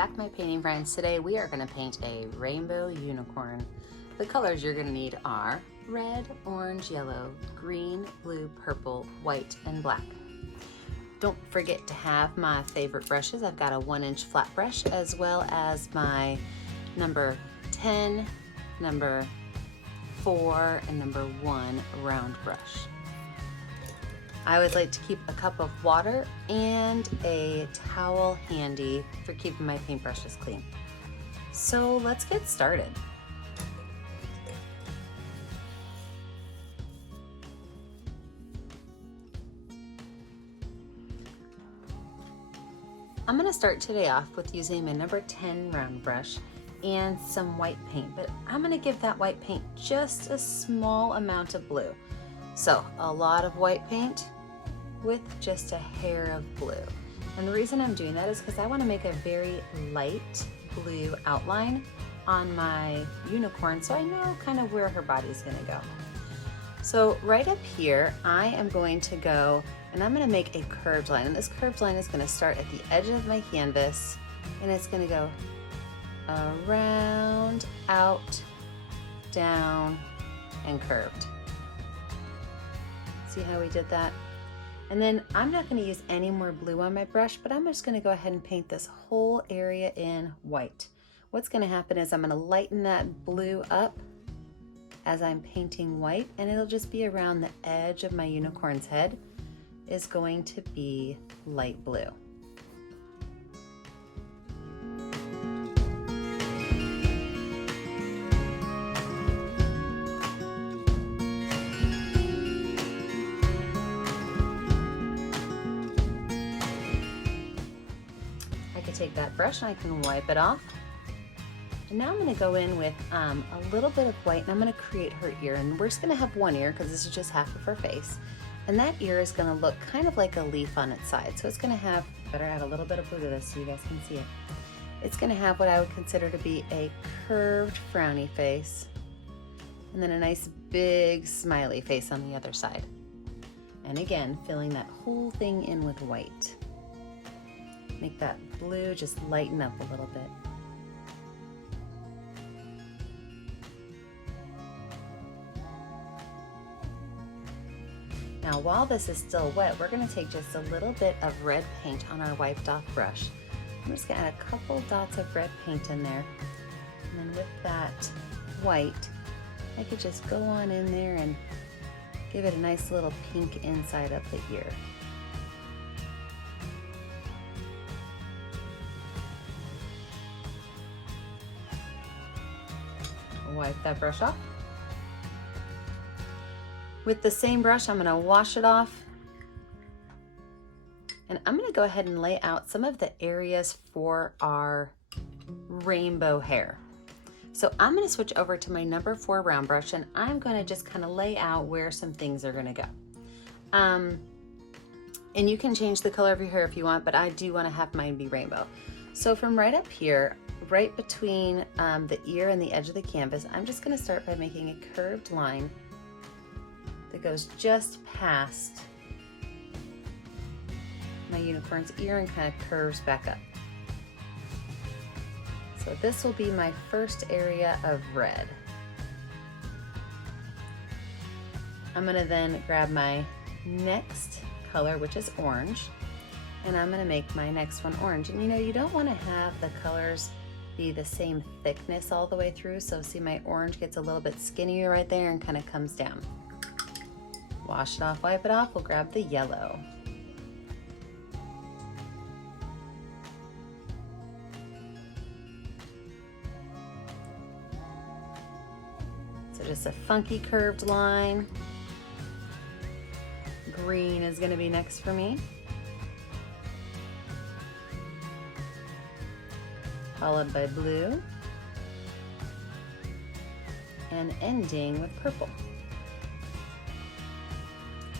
back, my painting friends. Today we are going to paint a rainbow unicorn. The colors you're going to need are red, orange, yellow, green, blue, purple, white, and black. Don't forget to have my favorite brushes. I've got a 1-inch flat brush as well as my number 10, number 4, and number 1 round brush. I always like to keep a cup of water and a towel handy for keeping my paintbrushes clean. So let's get started. I'm going to start today off with using my number 10 round brush and some white paint, but I'm going to give that white paint just a small amount of blue. So a lot of white paint with just a hair of blue. And the reason I'm doing that is because I want to make a very light blue outline on my unicorn so I know kind of where her body's going to go. So right up here, I am going to go and I'm going to make a curved line. And this curved line is going to start at the edge of my canvas and it's going to go around, out, down, and curved. See how we did that? And then I'm not going to use any more blue on my brush, but I'm just going to go ahead and paint this whole area in white. What's going to happen is I'm going to lighten that blue up as I'm painting white, and it'll just be around the edge of my unicorn's head is going to be light blue. Take that brush and I can wipe it off. And now I'm going to go in with a little bit of white and I'm going to create her ear. And we're just going to have one ear because this is just half of her face. And that ear is going to look kind of like a leaf on its side. So it's going to have, better add a little bit of blue to this so you guys can see it. It's going to have what I would consider to be a curved frowny face. And then a nice big smiley face on the other side. And again, filling that whole thing in with white. Make that blue just lighten up a little bit. Now while this is still wet, we're going to take just a little bit of red paint on our wiped off brush. I'm just going to add a couple dots of red paint in there. And then with that white, I could just go on in there and give it a nice little pink inside of the ear. Wipe that brush off. With the same brush, I'm going to wash it off. And I'm going to go ahead and lay out some of the areas for our rainbow hair. So I'm going to switch over to my number 4 round brush and I'm going to just kind of lay out where some things are going to go. And you can change the color of your hair if you want, but I do want to have mine be rainbow. So from right up here, right between the ear and the edge of the canvas, I'm just going to start by making a curved line that goes just past my unicorn's ear and kind of curves back up. So this will be my first area of red. I'm going to then grab my next color, which is orange, and I'm going to make my next one orange. And you know, you don't want to have the colors be the same thickness all the way through. So see, my orange gets a little bit skinnier right there and kind of comes down. Wash it off, wipe it off. We'll grab the yellow. So just a funky curved line. Green is going to be next for me. Followed by blue, and ending with purple.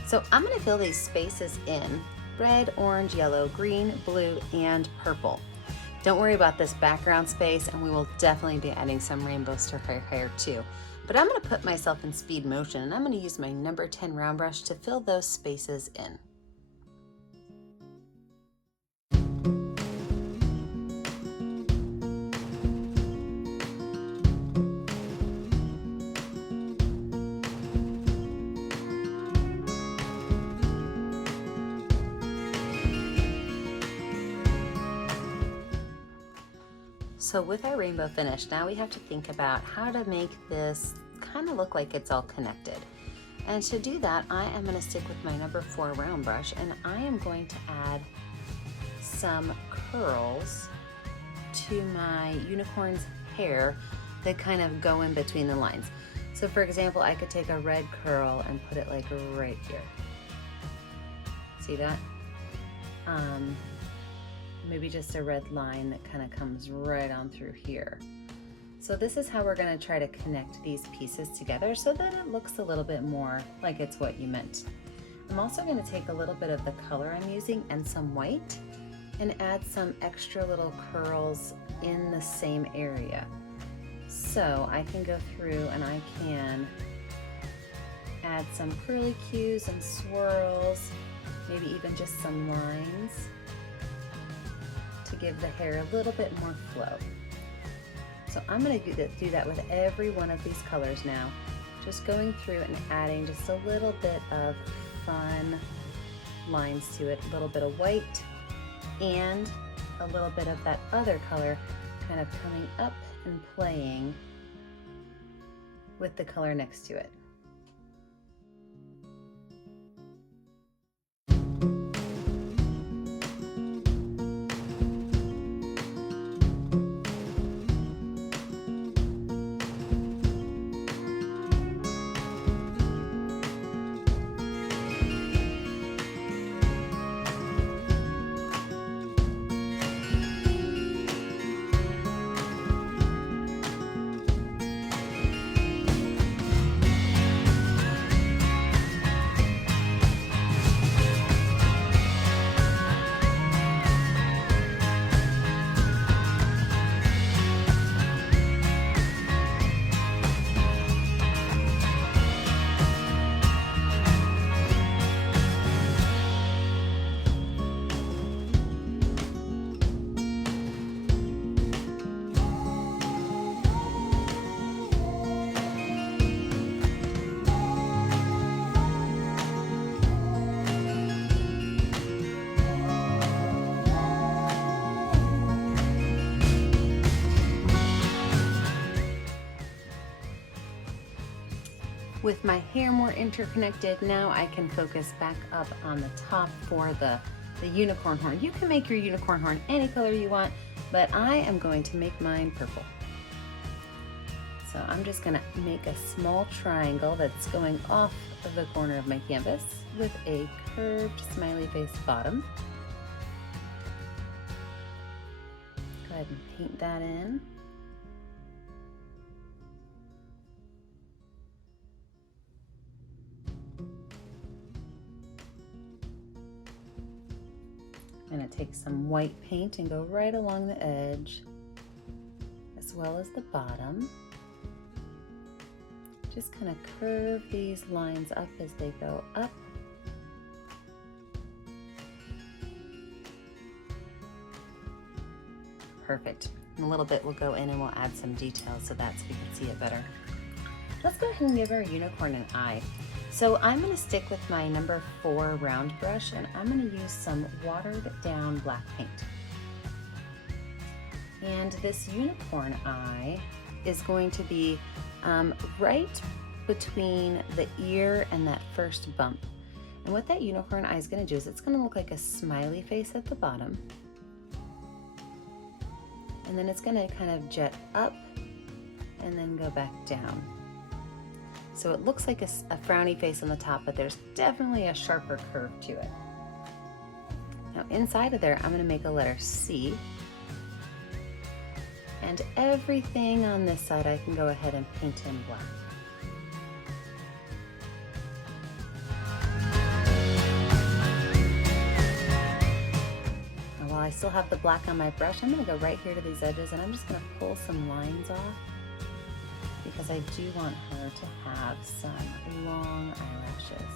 So I'm going to fill these spaces in red, orange, yellow, green, blue, and purple. Don't worry about this background space, and we will definitely be adding some rainbows to her hair too. But I'm going to put myself in speed motion, and I'm going to use my number 10 round brush to fill those spaces in. So with our rainbow finish, now we have to think about how to make this kind of look like it's all connected. And to do that, I am going to stick with my number 4 round brush, and I am going to add some curls to my unicorn's hair that kind of go in between the lines. So for example, I could take a red curl and put it like right here. See that? Maybe just a red line that kind of comes right on through here. So this is how we're going to try to connect these pieces together so that it looks a little bit more like it's what you meant. I'm also going to take a little bit of the color I'm using and some white and add some extra little curls in the same area. So I can go through and I can add some curly cues and swirls, maybe even just some lines to give the hair a little bit more flow. So I'm going to do that with every one of these colors now, just going through and adding just a little bit of fun lines to it, a little bit of white and a little bit of that other color kind of coming up and playing with the color next to it. With my hair more interconnected, now I can focus back up on the top for the unicorn horn. You can make your unicorn horn any color you want, but I am going to make mine purple. So I'm just gonna make a small triangle that's going off of the corner of my canvas with a curved smiley face bottom. Go ahead and paint that in. I'm going to take some white paint and go right along the edge as well as the bottom. Just kind of curve these lines up as they go up. Perfect. In a little bit we'll go in and we'll add some details so that so we can see it better. Let's go ahead and give our unicorn an eye. So I'm going to stick with my number 4 round brush, and I'm going to use some watered down black paint. And this unicorn eye is going to be right between the ear and that first bump. And what that unicorn eye is going to do is it's going to look like a smiley face at the bottom. And then it's going to kind of jet up and then go back down. So it looks like a frowny face on the top, but there's definitely a sharper curve to it. Now inside of there, I'm going to make a letter C. And everything on this side I can go ahead and paint in black. Now while I still have the black on my brush, I'm going to go right here to these edges and I'm just going to pull some lines off, because I do want her to have some long eyelashes.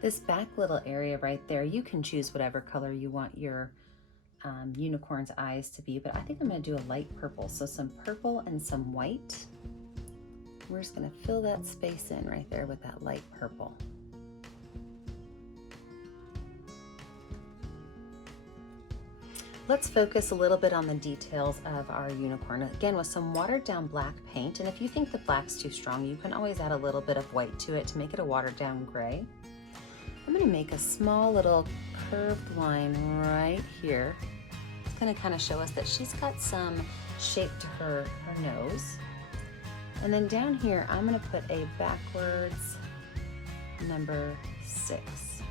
This back little area right there, you can choose whatever color you want your unicorn's eyes to be, but I think I'm going to do a light purple. So some purple and some white. We're just going to fill that space in right there with that light purple. let's focus a little bit on the details of our unicorn. Again, with some watered down black paint, and if you think the black's too strong, you can always add a little bit of white to it to make it a watered down gray. I'm gonna make a small little curved line right here. It's gonna kind of show us that she's got some shape to her nose. And then down here, I'm gonna put a backwards number 6. So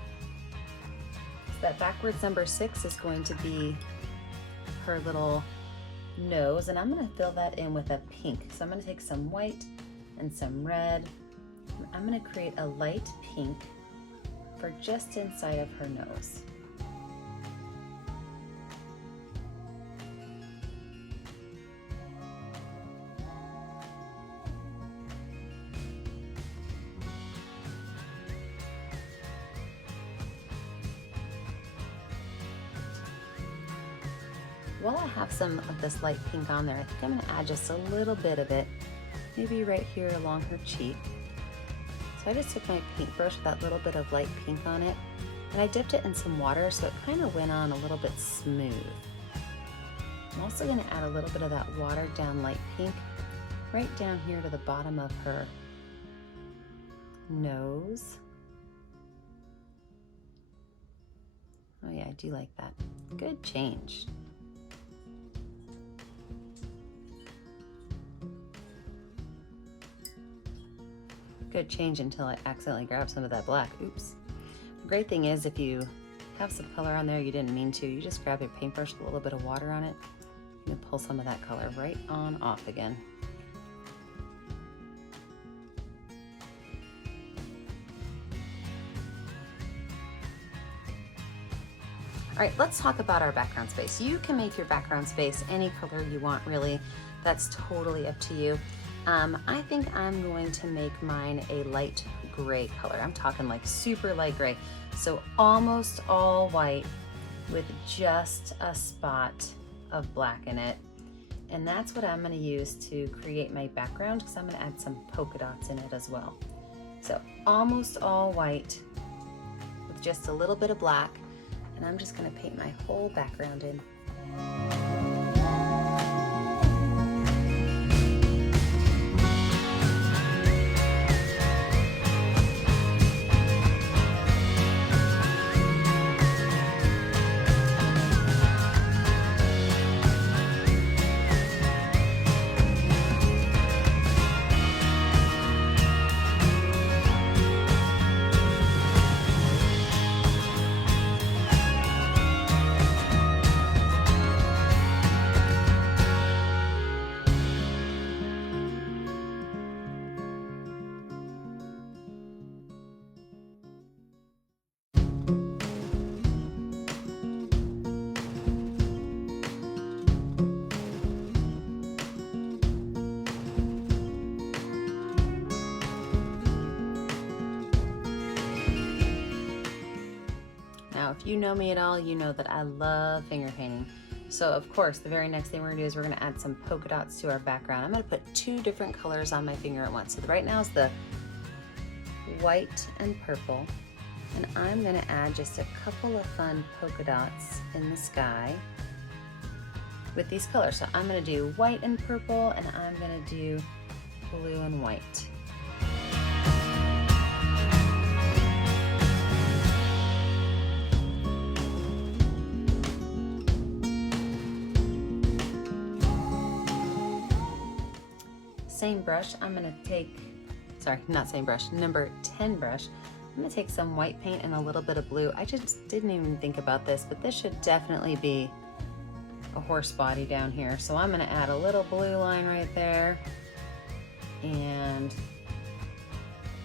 that backwards number 6 is going to be her little nose, and I'm gonna fill that in with a pink. So I'm gonna take some white and some red. I'm gonna create a light pink for just inside of her nose. While I have some of this light pink on there, I think I'm gonna add just a little bit of it, maybe right here along her cheek. So I just took my paintbrush with that little bit of light pink on it, and I dipped it in some water so it kind of went on a little bit smooth. I'm also gonna add a little bit of that watered down light pink right down here to the bottom of her nose. Oh yeah, I do like that. Good change. Good change until I accidentally grabbed some of that black. Oops. The great thing is, if you have some color on there you didn't mean to, you just grab your paintbrush with a little bit of water on it and pull some of that color right on off again. All right, let's talk about our background space. You can make your background space any color you want, really. That's totally up to you. I think I'm going to make mine a light gray color. I'm talking like super light gray. So almost all white with just a spot of black in it. And that's what I'm gonna use to create my background, because I'm gonna add some polka dots in it as well. So almost all white with just a little bit of black. And I'm just gonna paint my whole background in. Now, if you know me at all, you know that I love finger painting. So of course, the very next thing we're gonna do is we're gonna add some polka dots to our background. I'm gonna put 2 different colors on my finger at once. So right now is the white and purple. And I'm gonna add just a couple of fun polka dots in the sky with these colors. So I'm gonna do white and purple, and I'm gonna do blue and white. Same brush, I'm gonna take, sorry, not same brush, number 10 brush. I'm gonna take some white paint and a little bit of blue. I just didn't even think about this, but this should definitely be a horse body down here. So I'm gonna add a little blue line right there and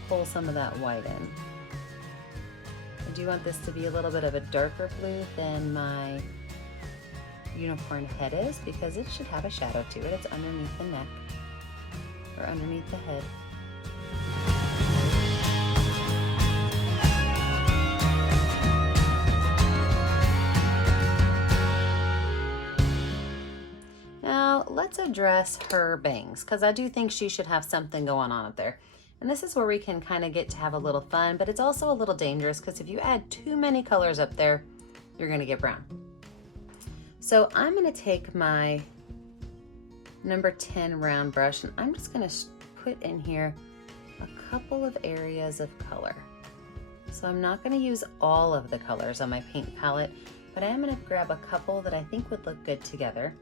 pull some of that white in. I do want this to be a little bit of a darker blue than my unicorn head is, because it should have a shadow to it. It's underneath the neck, or underneath the head. Now let's address her bangs, because I do think she should have something going on up there. And this is where we can kind of get to have a little fun, but it's also a little dangerous, because if you add too many colors up there, you're gonna get brown. So I'm gonna take my number 10 round brush and I'm just gonna put in here a couple of areas of color. So I'm not gonna use all of the colors on my paint palette, but I am gonna grab a couple that I think would look good together.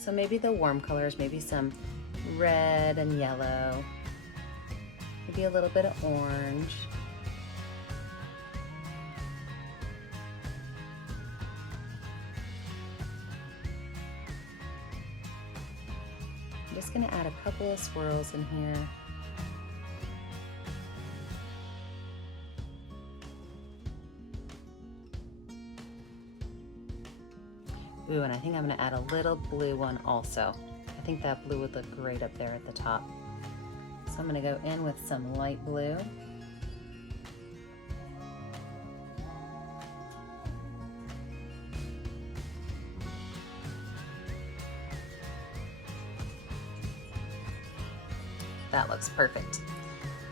So maybe the warm colors, maybe some red and yellow, maybe a little bit of orange. I'm just gonna add a couple of swirls in here. Ooh, and I think I'm gonna add a little blue one also. I think that blue would look great up there at the top. So I'm gonna go in with some light blue. That looks perfect.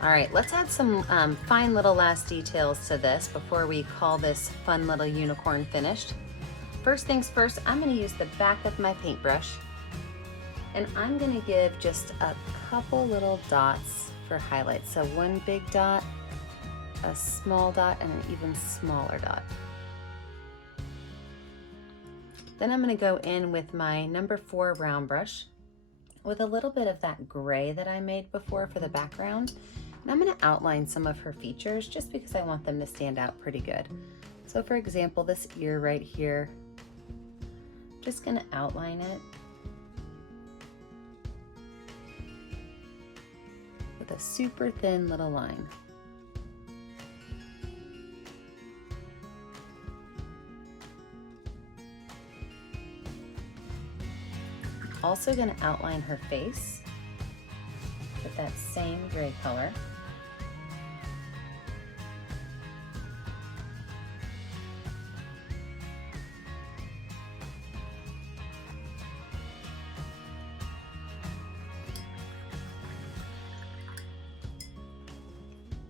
All right, let's add some fine little last details to this before we call this fun little unicorn finished. First things first, I'm gonna use the back of my paintbrush and I'm gonna give just a couple little dots for highlights. So one big dot, a small dot, and an even smaller dot. Then I'm gonna go in with my number 4 round brush with a little bit of that gray that I made before for the background. And I'm gonna outline some of her features just because I want them to stand out pretty good. So for example, this ear right here, just gonna outline it with a super thin little line. Also gonna outline her face with that same gray color.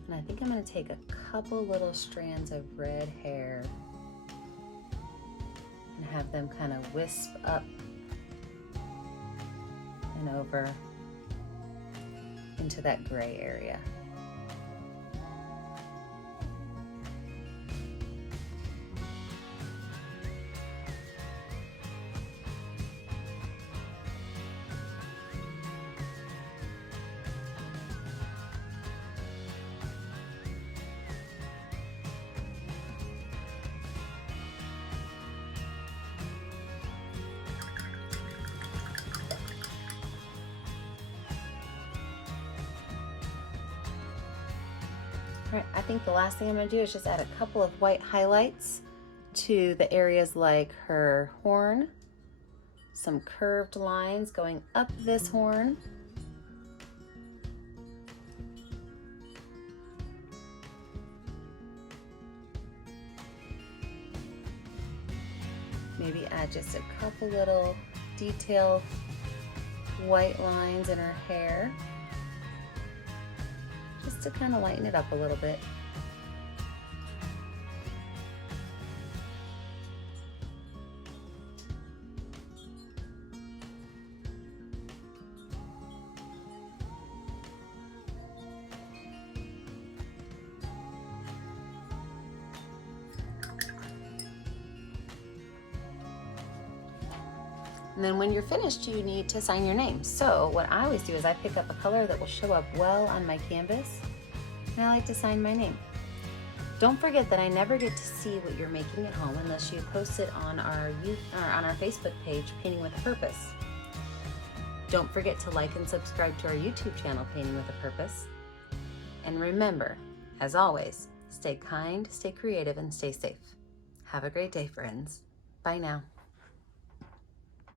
And I think I'm going to take a couple little strands of red hair and have them kind of wisp up and over into that gray area. All right, I think the last thing I'm gonna do is just add a couple of white highlights to the areas like her horn, some curved lines going up this horn. Maybe add just a couple little detailed white lines in her hair, just to kind of lighten it up a little bit. And then when you're finished, you need to sign your name. So what I always do is I pick up a color that will show up well on my canvas, and I like to sign my name. Don't forget that I never get to see what you're making at home unless you post it on our Facebook page, Painting with a Purpose. Don't forget to like and subscribe to our YouTube channel, Painting with a Purpose. And remember, as always, stay kind, stay creative, and stay safe. Have a great day, friends. Bye now.